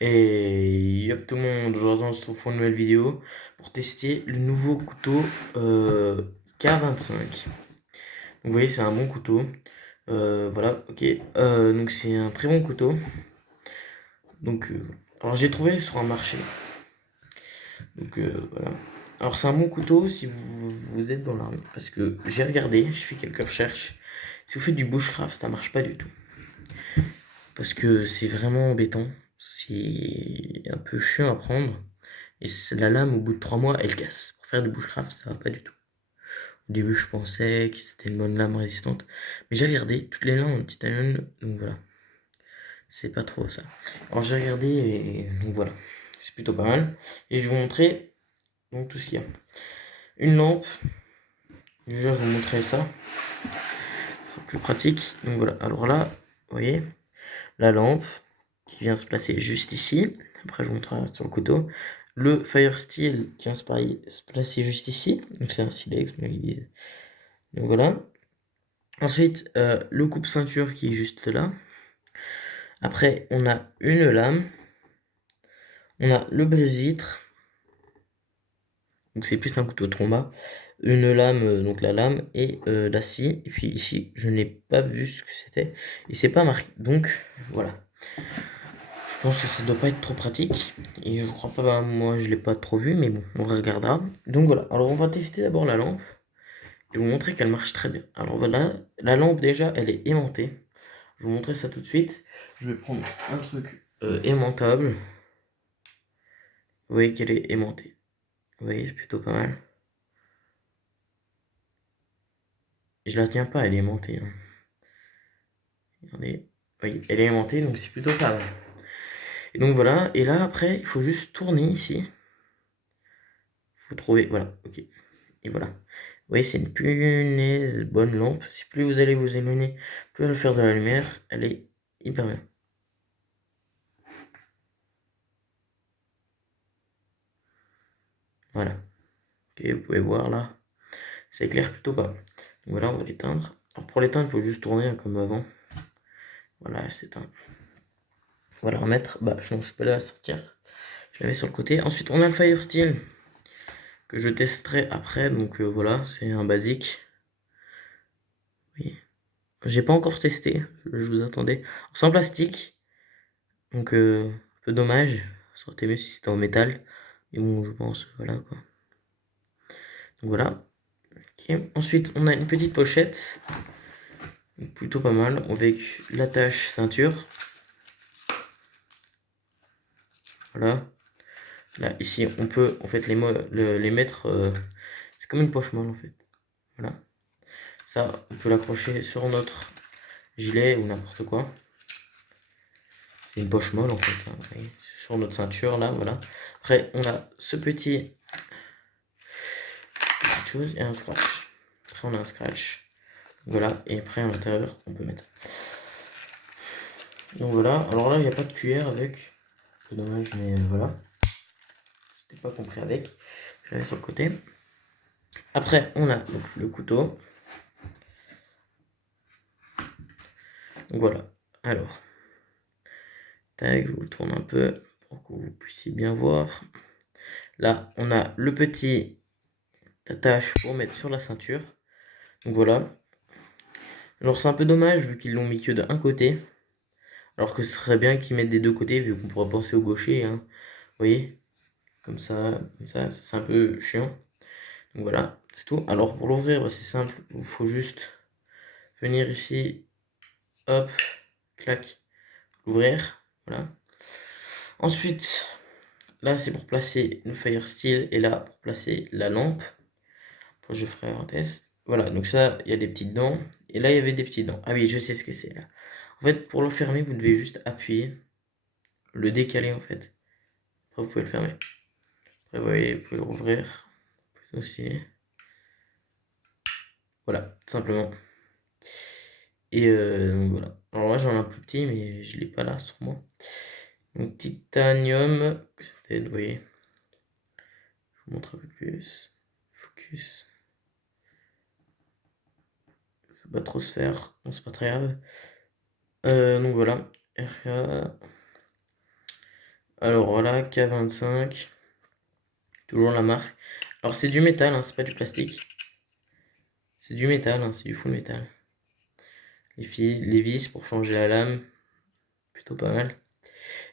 Et yop tout le monde, aujourd'hui on se retrouve pour une nouvelle vidéo pour tester le nouveau couteau K25. Donc vous voyez c'est un bon couteau, voilà, ok, donc c'est un très bon couteau. Donc alors j'ai trouvé sur un marché, donc voilà. Alors c'est un bon couteau si vous êtes dans l'armée, parce que j'ai regardé, j'ai fait quelques recherches. Si vous faites du bushcraft ça marche pas du tout, parce que c'est vraiment embêtant, c'est un peu chiant à prendre. Et la lame, au bout de 3 mois, elle casse. Pour faire du bushcraft, ça va pas du tout. Au début, je pensais que c'était une bonne lame résistante. Mais j'ai regardé, toutes les lames en titanium, donc voilà. C'est pas trop ça. Alors j'ai regardé, et donc voilà. C'est plutôt pas mal. Et je vais vous montrer donc tout ce qu'il y a. Une lampe. Déjà, je vais vous montrer ça. C'est plus pratique. Donc voilà. Alors là, vous voyez, la lampe qui vient se placer juste ici. Après, je vous montrerai sur le couteau. Le Fire Steel qui vient se placer juste ici. Donc c'est un silex, comme ils disent. Donc voilà. Ensuite, le coupe-ceinture qui est juste là. Après, on a une lame. On a le brise-vitre. Donc c'est plus un couteau de combat. Une lame, donc la lame et la scie. Et puis ici, je n'ai pas vu ce que c'était. Et c'est pas marqué. Donc voilà. Je pense que ça doit pas être trop pratique. Et je crois pas, bah, moi je l'ai pas trop vu, mais bon, on regardera. Donc voilà. Alors on va tester d'abord la lampe. Et vous montrer qu'elle marche très bien. Alors voilà, la lampe déjà, elle est aimantée. Je vais vous montrer ça tout de suite. Je vais prendre un truc aimantable. Vous voyez qu'elle est aimantée. Vous voyez, c'est plutôt pas mal. Je la tiens pas, elle est aimantée, hein. Regardez. Oui, elle est aimantée, donc c'est plutôt pas mal. Et donc voilà, et là après, il faut juste tourner ici. Il faut trouver, voilà, ok. Et voilà. Vous voyez, c'est une punaise bonne lampe. Si plus vous allez vous éloigner, plus elle va faire de la lumière. Elle est hyper bien. Voilà. Ok, vous pouvez voir là. Ça éclaire plutôt pas mal. Donc voilà, on va l'éteindre. Alors pour l'éteindre, il faut juste tourner hein, comme avant. Voilà, elle s'éteint. Voilà, remettre. Bah, non, je peux la sortir. Je la mets sur le côté. Ensuite, on a le Fire Steel que je testerai après. Donc voilà, c'est un basique. Oui. J'ai pas encore testé. Je vous attendais. C'est en plastique. Donc un peu dommage. Ça aurait été mieux si c'était en métal. Mais bon, je pense, voilà quoi. Donc voilà. Okay. Ensuite, on a une petite pochette. Plutôt pas mal. Avec l'attache ceinture. Voilà. Là, ici, on peut en fait les mettre. C'est comme une poche molle en fait. Voilà. Ça, on peut l'accrocher sur notre gilet ou n'importe quoi. C'est une poche molle en fait. Hein, voyez, sur notre ceinture là, voilà. Après, on a ce petit chose et un scratch. Après, on a un scratch. Voilà. Et après, à l'intérieur, on peut mettre. Donc voilà. Alors là, il n'y a pas de cuillère avec. C'est dommage, mais voilà. C'était pas compris avec. Je l'avais sur le côté. Après, on a donc le couteau. Donc voilà. Alors, tac, je vous le tourne un peu pour que vous puissiez bien voir. Là, on a le petit attache pour mettre sur la ceinture. Donc voilà. Alors c'est un peu dommage vu qu'ils l'ont mis que d'un côté. Alors que ce serait bien qu'ils mettent des deux côtés vu qu'on pourra penser au gaucher. Hein. Vous voyez? Comme ça, c'est un peu chiant. Donc voilà, c'est tout. Alors pour l'ouvrir, bah, c'est simple. Il faut juste venir ici. Hop, clac, l'ouvrir. Voilà. Ensuite, là c'est pour placer le Fire Steel et là pour placer la lampe. Après, je ferai un test. Voilà, donc ça, il y a des petites dents. Et là, il y avait des petites dents. Ah oui, je sais ce que c'est là. En fait, pour le fermer, vous devez juste appuyer, le décaler en fait. Après, vous pouvez le fermer. Après, vous voyez, vous pouvez le rouvrir. Aussi. Voilà, tout simplement. Et donc voilà. Alors là, j'en ai un plus petit, mais je l'ai pas là sur moi. Donc, titanium. Vous voyez. Je vous montre un peu plus. Focus. Faut pas trop se faire. Non, c'est pas très grave. Donc voilà. RA. Alors voilà, K25. Toujours la marque. Alors c'est du métal, hein, c'est pas du plastique. C'est du métal, hein, c'est du full métal. Les vis pour changer la lame. Plutôt pas mal.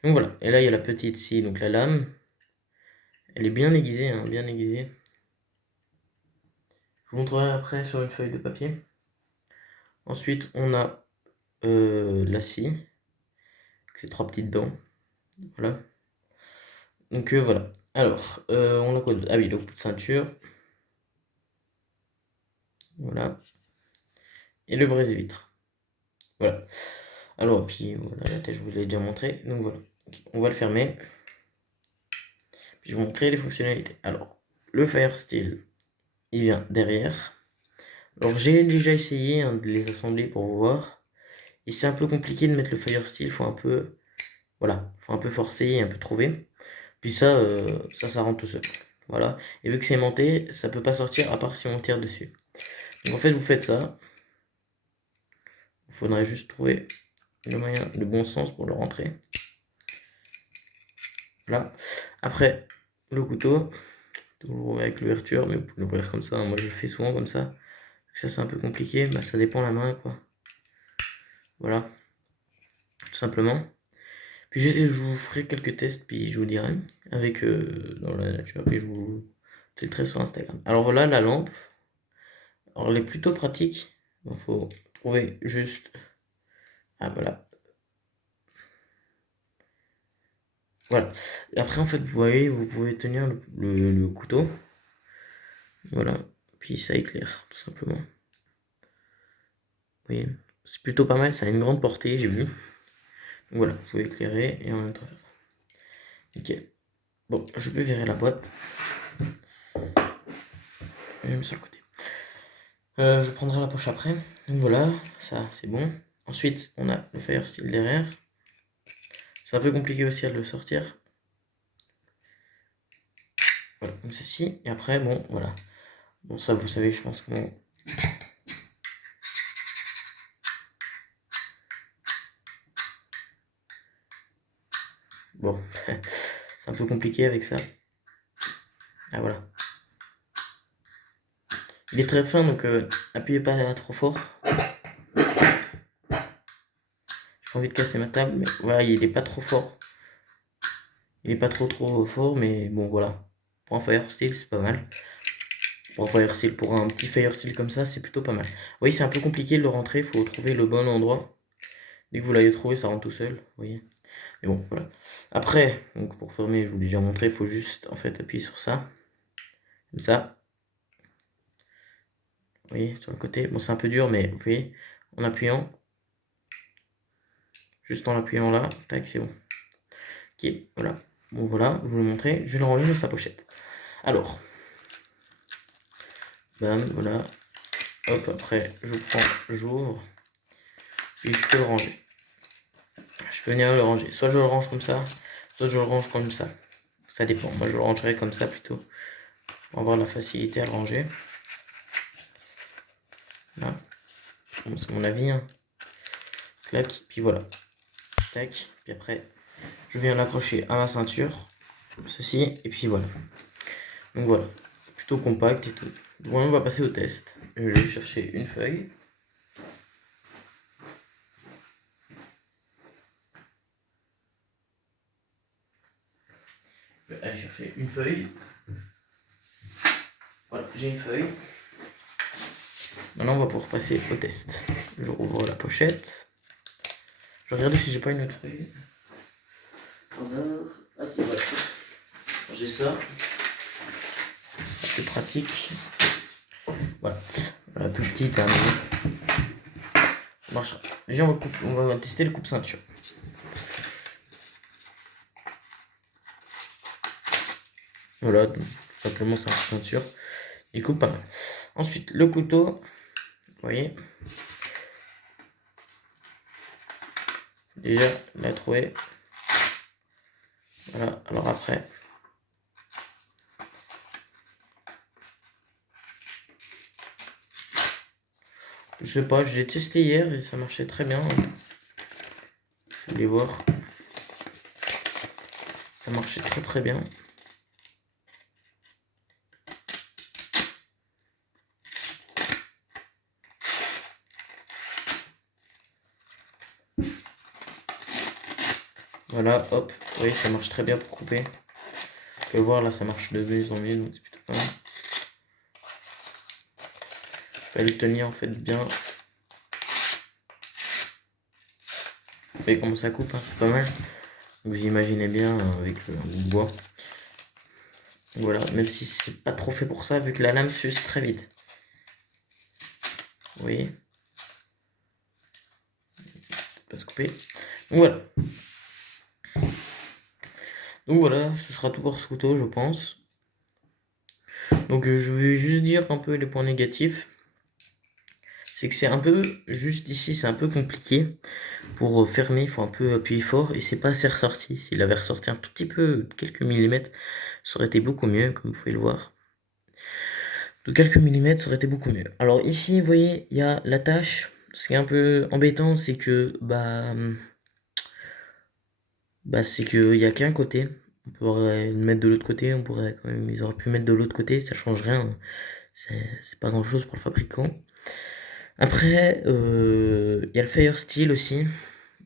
Donc voilà. Et là il y a la petite scie, donc la lame. Elle est bien aiguisée, hein, bien aiguisée. Je vous montrerai après sur une feuille de papier. Ensuite on a la scie. Ces trois petites dents. Voilà. Donc voilà. Alors, on a quoi d'autre? Ah oui, le coup de ceinture. Voilà. Et le brise-vitre. Voilà. Alors, puis voilà, la tête, je vous l'ai déjà montré. Donc voilà. Ok, on va le fermer. Puis je vais vous montrer les fonctionnalités. Alors, le Fire Steel, il vient derrière. Alors, j'ai déjà essayé hein, de les assembler pour voir. Et c'est un peu compliqué de mettre le Fire Steel. Faut un peu, voilà, faut un peu forcer et un peu trouver. Puis ça, ça rentre tout seul. Voilà. Et vu que c'est aimanté, ça peut pas sortir à part si on tire dessus. Donc en fait, vous faites ça. Il faudrait juste trouver le moyen, le bon sens pour le rentrer. Là. Après, le couteau, toujours avec l'ouverture, mais vous pouvez l'ouvrir comme ça. Moi, je le fais souvent comme ça. Ça, c'est un peu compliqué. Bah, ça dépend la main, quoi. Voilà. Tout simplement. Puis je vous ferai quelques tests, puis je vous dirai avec dans la nature, puis je vous filtrerai sur Instagram. Alors voilà la lampe. Alors elle est plutôt pratique. Il faut trouver juste. Ah voilà. Voilà. Et après en fait vous voyez, vous pouvez tenir le couteau. Voilà. Puis ça éclaire, tout simplement. Vous voyez. C'est plutôt pas mal, ça a une grande portée, j'ai vu. Donc voilà, vous pouvez éclairer et en même temps faire ça. Nickel. Bon, je peux virer la boîte. Même sur le côté. Je prendrai la poche après. Donc voilà, ça c'est bon. Ensuite, on a le Fire Steel derrière. C'est un peu compliqué aussi à le sortir. Voilà, comme ceci. Et après, bon, voilà. Bon, ça, vous savez, je pense comment. Bon, c'est un peu compliqué avec ça. Ah, voilà. Il est très fin, donc appuyez pas trop fort. J'ai pas envie de casser ma table, mais voilà, il est pas trop fort. Il est pas trop fort, mais bon, voilà. Pour un Fire Steel, c'est pas mal. Pour un Fire Steel, pour un petit Fire Steel comme ça, c'est plutôt pas mal. Oui, c'est un peu compliqué de le rentrer, il faut trouver le bon endroit. Dès que vous l'avez trouvé, ça rentre tout seul, vous voyez. Mais bon, voilà. Après, donc pour fermer, je vous l'ai déjà montré, il faut juste en fait appuyer sur ça. Comme ça. Vous voyez, sur le côté. Bon, c'est un peu dur, mais vous voyez, en appuyant. Juste en l'appuyant là, tac, c'est bon. Ok, voilà. Bon, voilà, je vous l'ai montré. Je vais le ranger dans sa pochette. Alors. Bam, voilà. Hop, après, je prends, j'ouvre. Puis je peux le ranger. Je peux venir le ranger. Soit je le range comme ça, soit je le range comme ça. Ça dépend. Moi, je le rangerai comme ça plutôt. Pour avoir la facilité à le ranger. Là. Bon, c'est mon avis. Hein. Clac. Puis voilà. Tac. Puis après, je viens l'accrocher à ma ceinture. Ceci. Et puis voilà. Donc voilà. Plutôt compact et tout. Donc on va passer au test. Je vais chercher une feuille. Je vais aller chercher une feuille. Voilà, j'ai une feuille. Maintenant, on va pouvoir passer au test. Je rouvre la pochette. Je vais regarder si j'ai pas une autre feuille. Ah si, voilà. J'ai ça. C'est pratique. Voilà. La plus petite, hein. Ça marchera. Déjà, on va tester le coupe-ceinture. Voilà, donc, tout simplement, c'est un coupe-ceinture. Il coupe pas mal. Ensuite, le couteau. Vous voyez. Déjà, la trouver. Voilà, alors après. Je sais pas, je l'ai testé hier et ça marchait très bien. Vous allez voir. ça marchait très très bien. Voilà, hop, vous voyez, ça marche très bien pour couper. Vous pouvez voir, là, ça marche de mieux en mieux, donc c'est plutôt pas mal. Vous pouvez le tenir, en fait, bien. Vous voyez comment ça coupe, hein, c'est pas mal. Vous imaginez bien avec le bois. Voilà, même si c'est pas trop fait pour ça, vu que la lame s'use très vite. Vous voyez, pas se couper. Donc voilà. Donc voilà, ce sera tout pour ce couteau, je pense. Donc je vais juste dire un peu les points négatifs. C'est que c'est un peu, juste ici, c'est un peu compliqué. Pour fermer, il faut un peu appuyer fort et c'est pas assez ressorti. S'il avait ressorti un tout petit peu, quelques millimètres, ça aurait été beaucoup mieux, comme vous pouvez le voir. De quelques millimètres, ça aurait été beaucoup mieux. Alors ici, vous voyez, il y a l'attache. Ce qui est un peu embêtant, c'est que c'est qu'il y a qu'un côté. On pourrait le mettre de l'autre côté, on pourrait quand même, ils auraient pu mettre de l'autre côté, ça change rien. C'est pas grand chose pour le fabricant. Après, il y a le Fire Steel aussi.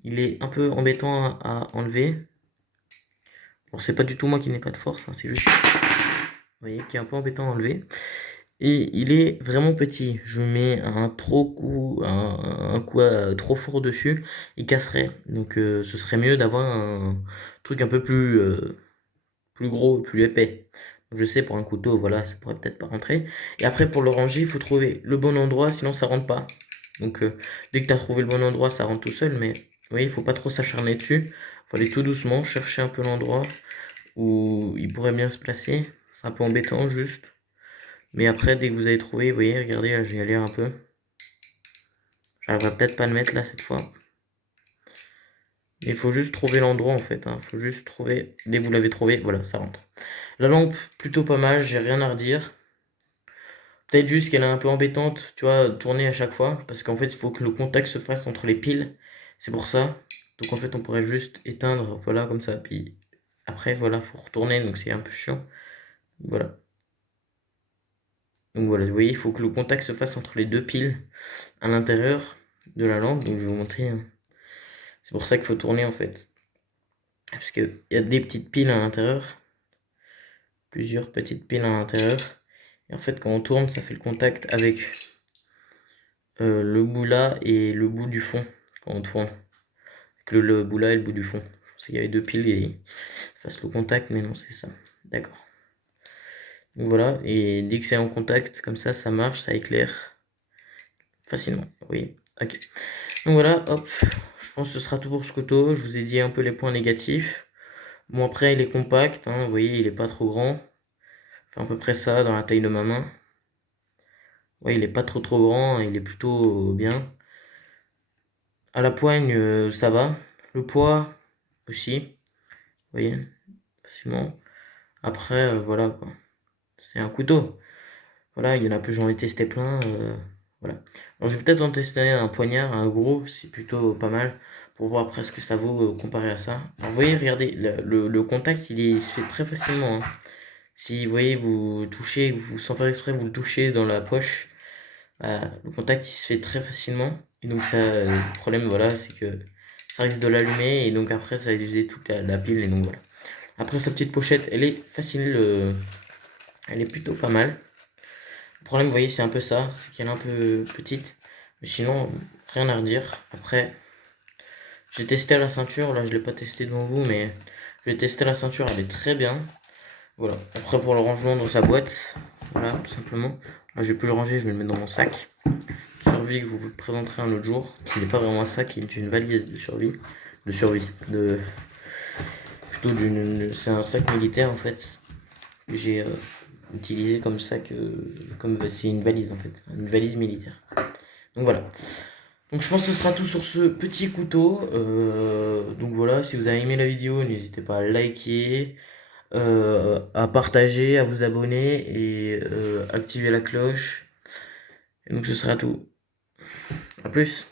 Il est un peu embêtant à enlever. Bon, c'est pas du tout moi qui n'ai pas de force, hein, c'est juste, vous voyez, qui est un peu embêtant à enlever. Et il est vraiment petit. Je mets un coup trop fort dessus, il casserait. Donc ce serait mieux d'avoir un truc un peu plus gros, plus épais. Je sais, pour un couteau, voilà, ça pourrait peut-être pas rentrer. Et après, pour le ranger, il faut trouver le bon endroit, sinon ça rentre pas. Donc dès que tu as trouvé le bon endroit, ça rentre tout seul. Mais vous voyez, il faut pas trop s'acharner dessus. Faut aller tout doucement, chercher un peu l'endroit où il pourrait bien se placer. C'est un peu embêtant juste. Mais après, dès que vous avez trouvé, vous voyez, regardez, là, j'ai galère un peu. J'arriverai peut-être pas à le mettre là cette fois. Il faut juste trouver l'endroit en fait. Il faut juste trouver. Dès que vous l'avez trouvé, voilà, ça rentre. La lampe, plutôt pas mal, j'ai rien à redire. Peut-être juste qu'elle est un peu embêtante, tu vois, tourner à chaque fois. Parce qu'en fait, il faut que le contact se fasse entre les piles. C'est pour ça. Donc en fait, on pourrait juste éteindre, voilà, comme ça. Puis après, voilà, faut retourner, donc c'est un peu chiant. Voilà. Donc voilà, vous voyez, il faut que le contact se fasse entre les deux piles à l'intérieur de la lampe. Donc je vais vous montrer, hein. C'est pour ça qu'il faut tourner en fait. Parce qu'il y a des petites piles à l'intérieur. Plusieurs petites piles à l'intérieur. Et en fait, quand on tourne, ça fait le contact avec le bout là et le bout du fond. Quand on tourne. Avec le bout là et le bout du fond. Je pensais qu'il y avait deux piles et fassent le contact, mais non, c'est ça. D'accord. Donc voilà, et dès que c'est en contact, comme ça marche, ça éclaire facilement. Oui, ok. Donc voilà, hop, je pense que ce sera tout pour ce couteau. Je vous ai dit un peu les points négatifs. Bon, après, il est compact, hein, vous voyez, il est pas trop grand. Fait à peu près ça, dans la taille de ma main. Ouais, il est pas trop grand, il est plutôt bien. À la poigne, ça va. Le poids, aussi, vous voyez, facilement. Après, voilà, quoi. C'est un couteau. Voilà, il y en a plus, j'en ai testé plein. Voilà. Alors, je vais peut-être en tester un poignard, un gros, c'est plutôt pas mal. Pour voir après ce que ça vaut comparé à ça. Alors, vous voyez, regardez, le contact, il se fait très facilement, hein. Si vous voyez, vous touchez, vous, sans faire exprès, vous le touchez dans la poche, le contact il se fait très facilement. Et donc, ça, le problème, voilà, c'est que ça risque de l'allumer. Et donc, après, ça va user toute la pile. Et donc, voilà. Après, sa petite pochette, elle est facile, elle est plutôt pas mal. Le problème, vous voyez, c'est un peu ça, c'est qu'elle est un peu petite. Mais sinon, rien à redire. Après, j'ai testé la ceinture, là je l'ai pas testé devant vous, mais j'ai testé la ceinture, elle est très bien. Voilà, après pour le rangement dans sa boîte, voilà, tout simplement. Là je vais plus le ranger, je vais le mettre dans mon sac. Survie que je vous présenterai un autre jour, qui n'est pas vraiment un sac, qui est une valise de survie. Plutôt c'est un sac militaire en fait. Que j'ai utilisé comme sac, c'est une valise en fait, une valise militaire. Donc voilà. Donc je pense que ce sera tout sur ce petit couteau. Donc voilà, si vous avez aimé la vidéo, n'hésitez pas à liker, à partager, à vous abonner et activer la cloche. Et donc ce sera tout. A plus.